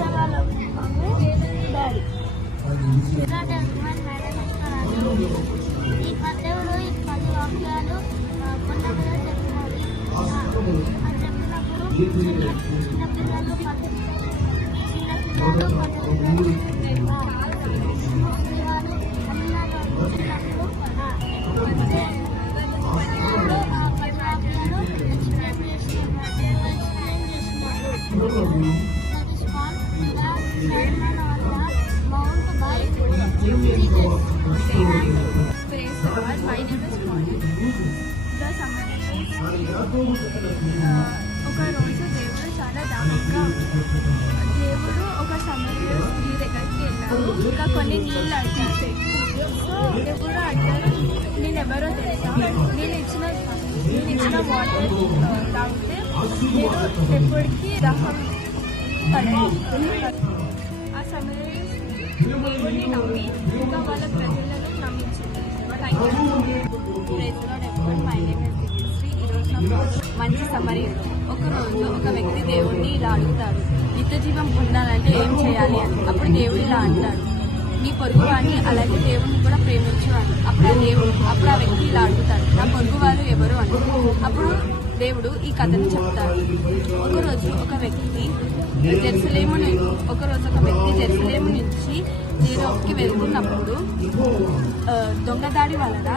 ఈ పద్యంలో ఈ 10 వాక్యాలు కొండ మీద చెప్పినవి చెప్పినప్పుడు చిన్నపిల్లలు ఒక రోజు దేవుడు చాలా దాహంగా దేవుడు ఒక సమయంలో స్త్రీ దగ్గరికి వెళ్ళారు. ఇంకా కొన్ని నీళ్ళు అడిగారు. సో దేవుడు అడిగారు, నేను ఎవరో తెలుసా, నేను ఇచ్చిన వాటర్ తాగితే నేను ఎప్పటికీ దాహం పడదు. ఆ సమయంలో దేవుడిని నమ్మి ఇంకా వాళ్ళ ప్రజలను నమ్మించింది. మంచి సమరయుడు. ఒక రోజు ఒక వ్యక్తి దేవుడిని ఇలా అడుగుతాడు, నిత్య జీవం పొందాలంటే ఏం చేయాలి అని. అప్పుడు దేవుడు ఇలా అంటాడు, నీ పొరుగు వాడిని అలాగే దేవుడిని కూడా ప్రేమించు అని. అప్పుడు ఆ వ్యక్తి ఇలా అడుగుతాడు, నా పొరుగు వారు ఎవరు అని. అప్పుడు దేవుడు ఈ కథను చెప్తాడు. ఒకరోజు ఒక వ్యక్తి జెరూసలేము నుంచి జెరూకి వెళ్తున్నప్పుడు దొంగదాడి వలన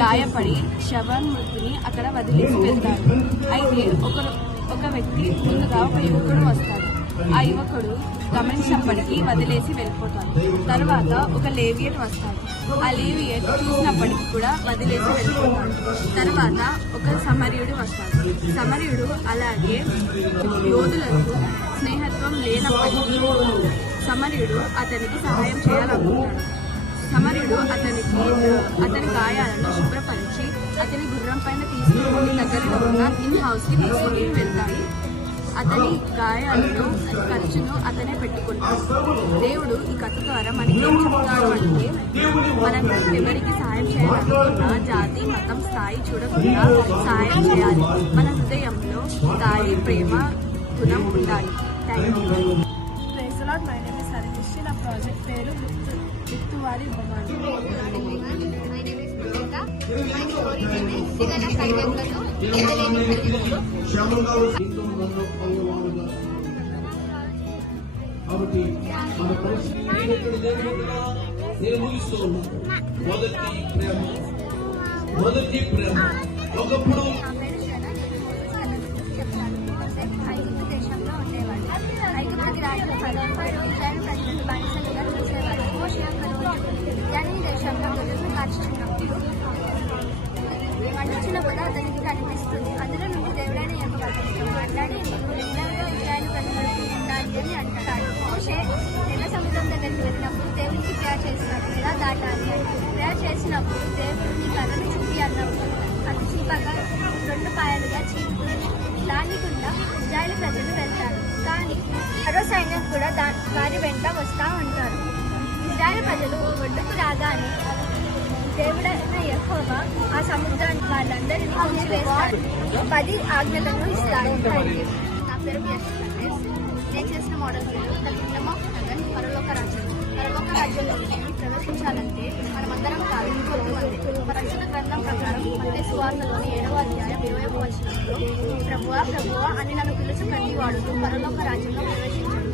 గాయపడి శవమృతిని అక్కడ వదిలేసి వెళ్తాడు. అయితే ఒక వ్యక్తి ముందుగా ఒక యువకుడు వస్తాడు. ఆ యువకుడు గమనించినప్పటికీ వదిలేసి వెళ్ళిపోతాడు. తర్వాత ఒక లేవియన్ వస్తాడు. ఆ లేవియన్ చూసినప్పటికీ కూడా వదిలేసి వెళ్ళిపోతాడు. తర్వాత ఒక సమరయుడు వస్తాడు. సమరయుడు అలాగే యోధులకు స్నేహత్వం లేనప్పటికీ సమరయుడు అతనికి సహాయం చేయాలనుకుంటాడు. సమరయుడు అతని గాయాలను శుభ్రపరిచి అతని గుర్రం పైన తీసుకుని దగ్గరలో ఉన్న ఇన్ హౌస్ కి తీసుకుని వెళ్తాడు. అతని గాయాలను ఖర్చును అతనే పెట్టుకుంటాడు. దేవుడు ఈ కథ ద్వారా మనకి ఏం చెప్తాడు అంటే, మనం ఎవరికి సాయం చేయాలనుకున్నా జాతి మతం స్థాయి చూడకుండా సాయం చేయాలి. మన హృదయంలో స్థాయి ప్రేమ గుణం ఉండాలి. Thank you. Praise the Lord. My name is Harikrishna. నా ప్రాజెక్ట్ పేరు విత్తువారి భవాని. కాబట్టి మన పరిస్థితి నేను ముగిస్తూ ఉన్నాను. మొదటి ప్రేమ ఒకప్పుడు వచ్చినప్పుడు అతనికి కనిపిస్తుంది. అందులో నుండి దేవుడైన యెహోవా మాట్లాడి రెగ్యులర్గా ఇజ్రాయేలు ప్రజలకు ఉండాలి అని అంటాడు. మోషే తెల్ల సముద్రం దగ్గరికి వెళ్ళినప్పుడు దేవునికి ప్రేయర్ చేసినప్పుడు ఎలా దాటాలి అని ప్రేయర్ చేసినప్పుడు దేవుడిని కథను చూపి అన్నప్పుడు అది చూపక 2 పాయలుగా చీపుకుని దానికుండా ఇజ్రాయేలు ప్రజలు వెళ్తారు. కానీ మరో సైన్యం కూడా వారి వెంట వస్తూ ఉంటారు. ఇజ్రాయేలు ప్రజలు ఒడ్డుకు రాగానే దేవుడైన యెహోవా ఆ సముద్రాన్ని వాళ్ళందరినీ కూల్చివేస్తాడు. 10 ఆజ్ఞలను ఇస్తాడు. నా పేరు నేను చేసిన మోడల్ పేరు ద కింగ్డమ్ ఆఫ్ హెవెన్, పరలోక రాజ్యం. పరలోక రాజ్యంలోకి ప్రవేశించాలంటే మనమందరం కాదు, కొంతమంది. పరిశుద్ధ గ్రంథం ప్రకారం మత్తయి సువార్తలోని 7వ అధ్యాయం 21వ వచనంలో ప్రభువా అని నన్ను పిలుచు ప్రతి వాడు పరలోక రాజ్యంలో ప్రవేశించడు,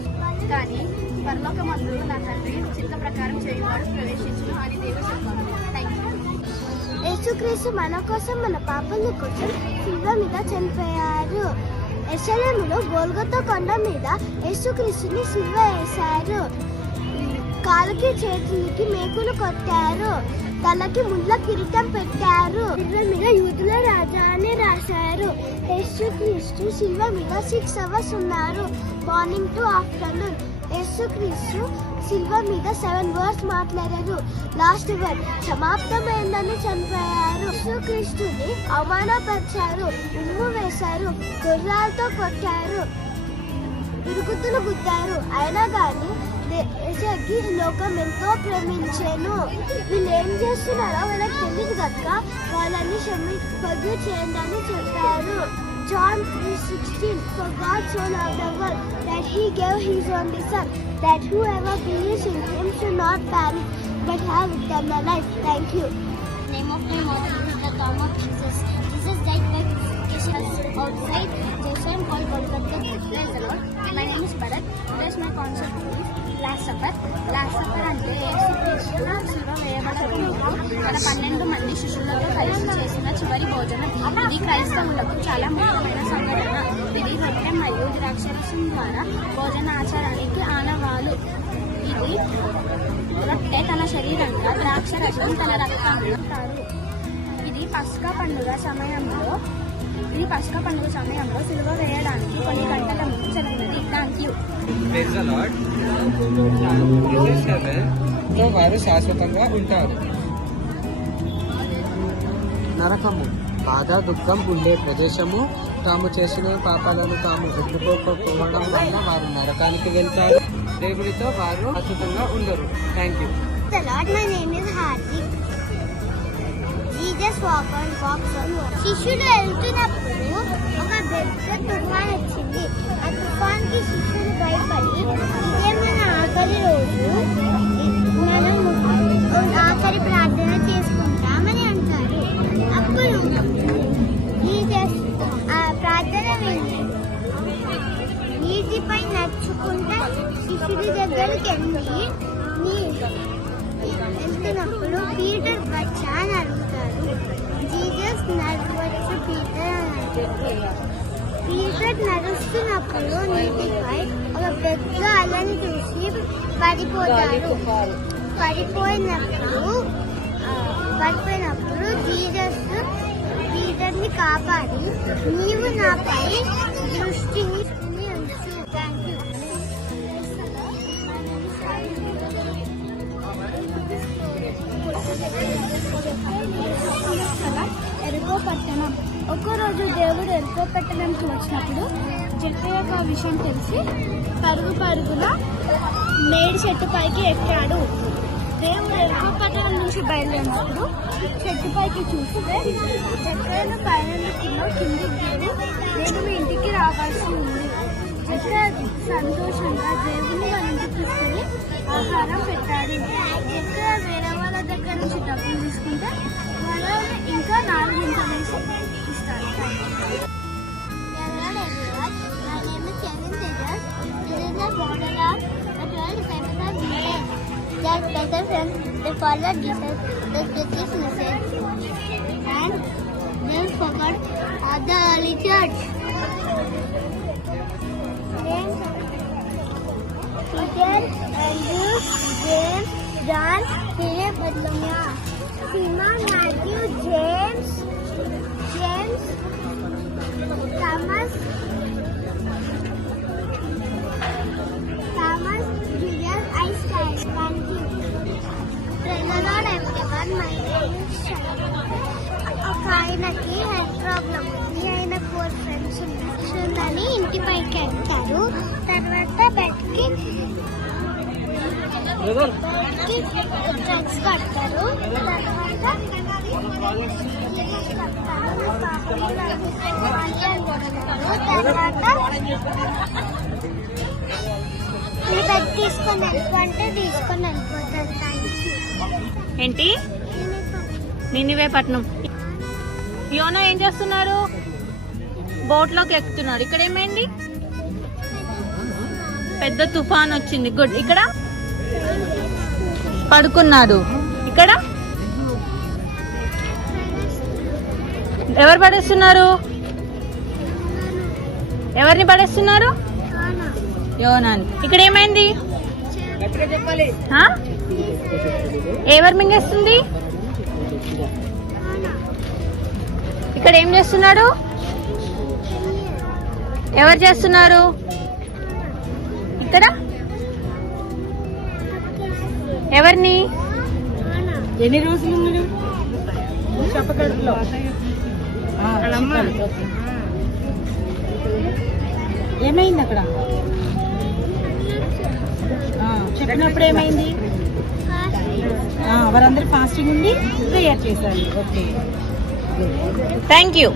కానీ పరలోకమందు నా తండ్రి చిత్త ప్రకారం చేయవాడు ప్రవేశించును అని దేవుడు చెప్పాడు. Thank you. యేసుక్రీస్తు మన కోసం, మన పాపల కోసం శిలువ మీద చనిపోయారు. యెరూషలేములో గొల్గొతా కొండ మీద యేసుక్రీస్తుని శిలువ వేశారు. కాళ్ళకి చేతులకి మేకులు కొట్టారు. తలకి ముళ్ళ కిరీటం పెట్టారు. శిలువ మీద యూదుల రాజా అని రాశారు. యేసుక్రీస్తు శిలువ మీద 6 hours ఉన్నారు, మార్నింగ్ టు ఆఫ్టర్నూన్. యేసుక్రీస్తు శిలువ మీద 7 words మాట్లాడారు. లాస్ట్ వర్డ్ సమాప్తమైందని చనిపోయారు. యేసుక్రీస్తుని అవమానపరిచారు, ఉమ్ము వేశారు, గుర్రాలతో కొట్టారు, ఇరుగుతులు గుద్దారు. అయినా కానీ ఈ లోకం ఎంతో ప్రేమించాను. వీళ్ళు ఏం చేస్తున్నారో వాళ్ళకి తెలియదు కనుక వాళ్ళని క్షమించు చేయండి అని చెప్పారు. John 3:16 For God so loved the world that he gave his only Son, that whoever believes in him should not perish but have eternal life. Thank you. Name of my mother is the tomb of Jesus. Jesus died by crucifixion outside Jerusalem called Golgotha. Praise the Lord. My name is Bharat. Today's my concept is Last Supper. Last Supper అంటే యేసుక్రీస్తు శిలువ వేయబడినప్పుడు తన 12 మంది శిష్యులతో కలిసి చేసిన చివరి భోజనం. ఇది క్రైస్తవులకు చాలా ముఖ్యమైన సంఘటన. ఇది రొట్టె మరియు ద్రాక్షరసం ద్వారా భోజన ఆచారానికి ఆనవాలు. ఇది రొట్టె తన శరీరంగా, ద్రాక్షరసం తన రక్తంగా ఉంటారు. ఇది పస్కా పండుగ సమయంలో సిలువ వేయడానికి కొన్ని గంటల ముందు జరిగినది. Thank you. Praise the Lord. Jesus heaven తో వారు శాశ్వతంగా ఉంటారు. నరకము బాధ దుఃఖం ఉండే ప్రదేశము. తాము చేసిన పాపాలను తాము ఒప్పుకోకపోవడం వల్ల వారు నరకానికి వెళ్తారు. దేవుడితో వారు శాశ్వతంగా ఉండరు. Thank you. The Lord, my name is Hardik. Jesus walks on water. శిష్యులు వెళ్తున్నప్పుడు ఒక పెద్ద తుఫాన్ వచ్చింది. ఆ తుఫాన్కి శిష్యులు భయపడి ఇదే మన ఆఖరి రోజు, మనం ఆఖరి ప్రార్థన చేసుకుంటామని అంటారు. అప్పుడు జీసస్ ఆ ప్రార్థన వెళ్ళి నీటిపై నడుచుకుంటా శిష్యుడి దగ్గరికి వెళ్తున్నప్పుడు పీటర్ వచ్చా అని అడుగుతారు. జీసస్ నడవచ్చు పీటర్ అని అంటారు. పీటర్ నడుస్తున్నప్పుడు నీటిపై ఒక పెద్ద అలని చూసి పడిపోతారు. పడిపోయినప్పుడు జీసస్ పీటర్ని కాపాడి నీవు నాపై దృష్టిని ఉంచు. Thank you. ఎరుకో పట్టణం. ఒకరోజు దేవుడు ఎరుకో పట్టణంకి వచ్చినప్పుడు జక్కయ్య యొక్క విషయం తెలిసి పరుగున మేడి చెట్టు పైకి ఎక్కాడు. దేవుడు ఎరుకో పట్టణం నుంచి బయలుదేరినప్పుడు చెట్టు పైకి చూస్తే జక్కయ్యను పైన కిందికి దిగి నేను మీ ఇంటికి రావాల్సి ఉంది. జక్కయ్య సంతోషంగా దేవుని వాళ్ళ ఇంటికి తీసుకొని ఆహారం పెట్టాడు. జక్కయ్య వేరే వాళ్ళ దగ్గర నుంచి డబ్బులు తీసుకుంటే వాళ్ళు ఇంకా 4 గింజలు వేసి ఇస్తారు. Their better friends, they followed Jesus, the British message, and they forgot the early church. Peter, Andrew, James, John, Philip, Bartholomew, Simon, Matthew, James, Thomas, Julius, Einstein. Thank you. Praise the Lord, everyone. My name is Shalini. ఒక ఆయనకి health problem ఉంది. ఆయన 4 friends ఉందని ఇంటి పైకి ఎక్కారు. తర్వాత బెడ్కి drugs కడతారు. తర్వాత మీ బెడ్ తీసుకొని వెళ్ళిపోతే తీసుకొని వెళ్ళిపోతారు. ఏంటి నినివే పట్నం. యోనా ఏం చేస్తున్నారు? బోట్లోకి ఎక్కుతున్నారు. ఇక్కడ ఏమైంది? పెద్ద తుఫాన్ వచ్చింది. గుడ్. ఇక్కడ పడుకున్నారు. ఇక్కడ ఎవరు పడేస్తున్నారు? ఎవరిని పడేస్తున్నారు? యోనాని. ఇక్కడ ఏమైంది? ఎవరు మింగేస్తుంది? ఇక్కడ ఏం చేస్తున్నాడు? ఎవరు చేస్తున్నారు? ఇక్కడ ఎవరిని? ఎన్ని రోజులు మీరు చెప్పగలరు? ఏమైంది అక్కడ? చెప్పినప్పుడు ఏమైంది? వారందరూ ఫాస్టింగ్ ఉండి ప్రేయర్ చేశారు. Okay, thank you.